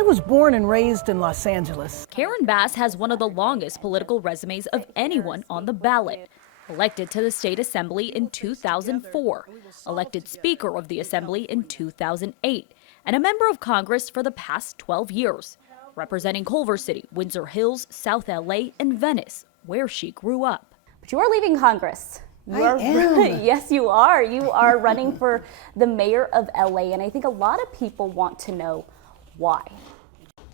I was born and raised in Los Angeles. Karen Bass has one of the longest political resumes of anyone on the ballot. Elected to the state assembly in 2004, elected Speaker of the Assembly in 2008, and a member of Congress for the past 12 years, representing Culver City, Windsor Hills, South LA, and Venice, where she grew up. But you are leaving Congress. I am. Yes, you are. You are running for the mayor of LA, and I think a lot of people want to know why.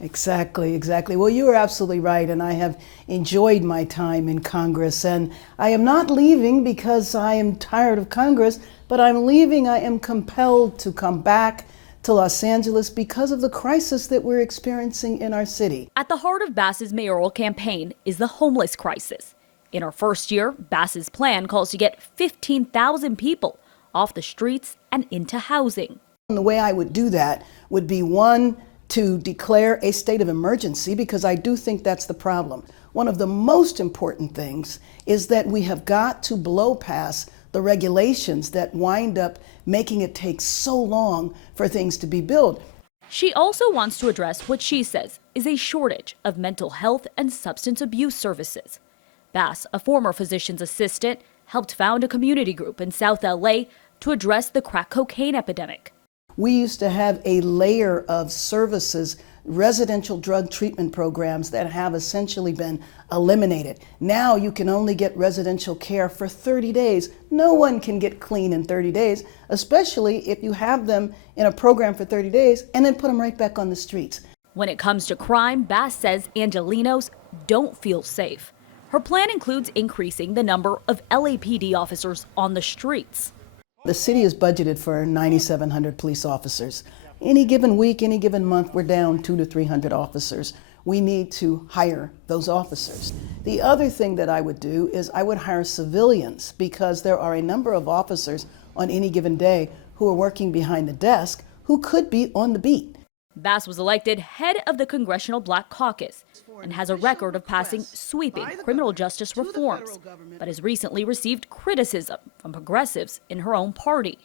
Exactly. Well, you are absolutely right, and I have enjoyed my time in Congress, and I am not leaving because I am tired of Congress, but I'm leaving. I am compelled to come back to Los Angeles because of the crisis that we're experiencing in our city. At the heart of Bass's mayoral campaign is the homeless crisis. In her first year, Bass's plan calls to get 15,000 people off the streets and into housing. And the way I would do that would be, one, to declare a state of emergency, because I do think that's the problem. One of the most important things is that we have got to blow past the regulations that wind up making it take so long for things to be built. She also wants to address what she says is a shortage of mental health and substance abuse services. Bass, a former physician's assistant, helped found a community group in South LA to address the crack cocaine epidemic. We used to have a layer of services, residential drug treatment programs that have essentially been eliminated. Now you can only get residential care for 30 days. No one can get clean in 30 days, especially if you have them in a program for 30 days and then put them right back on the streets. When it comes to crime, Bass says Angelenos don't feel safe. Her plan includes increasing the number of LAPD officers on the streets. The city is budgeted for 9,700 police officers. Any given week, any given month, we're down 200 to 300 officers. We need to hire those officers. The other thing that I would do is I would hire civilians, because there are a number of officers on any given day who are working behind the desk who could be on the beat. Bass was elected head of the Congressional Black Caucus and has a record of passing sweeping criminal justice reforms, but has recently received criticism from progressives in her own party.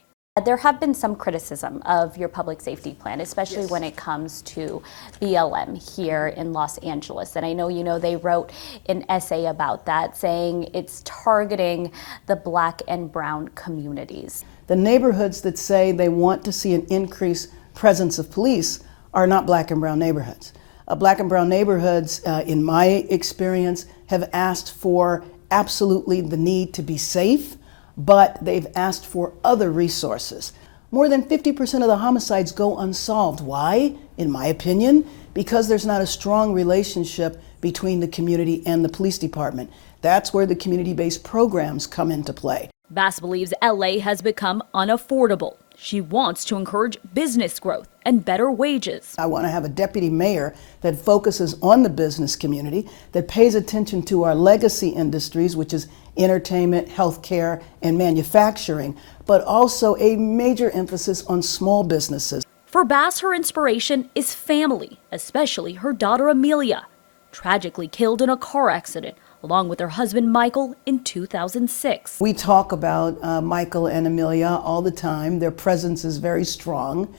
There have been some criticism of your public safety plan, especially when it comes to BLM here in Los Angeles. And I know they wrote an essay about that, saying it's targeting the black and brown communities. The neighborhoods that say they want to see an increased presence of police are not black and brown neighborhoods. Black and brown neighborhoods, in my experience, have asked for absolutely the need to be safe, but they've asked for other resources. More than 50% of the homicides go unsolved. Why? In my opinion, because there's not a strong relationship between the community and the police department. That's where the community-based programs come into play. Bass believes LA has become unaffordable. She wants to encourage business growth and better wages. I want to have a deputy mayor that focuses on the business community, that pays attention to our legacy industries, which is entertainment, healthcare, and manufacturing, but also a major emphasis on small businesses. For Bass, her inspiration is family, especially her daughter Amelia, tragically killed in a car accident along with her husband Michael in 2006. We talk about Michael and Amelia all the time. Their presence is very strong.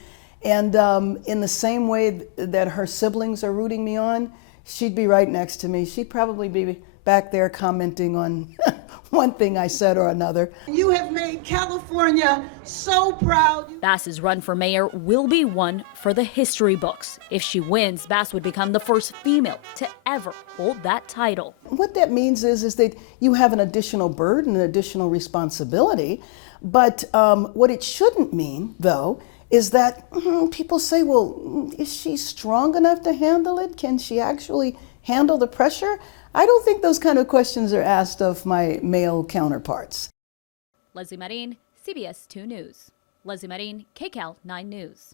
And in the same way that her siblings are rooting me on, she'd be right next to me. She'd probably be back there commenting on one thing I said or another. You have made California so proud. Bass's run for mayor will be one for the history books. If she wins, Bass would become the first female to ever hold that title. What that means is that you have an additional burden, an additional responsibility. But what it shouldn't mean, though, is that people say, well, is she strong enough to handle it? Can she actually handle the pressure? I don't think those kind of questions are asked of my male counterparts. Leslie Marin, CBS 2 News. Leslie Marin, KCAL 9 News.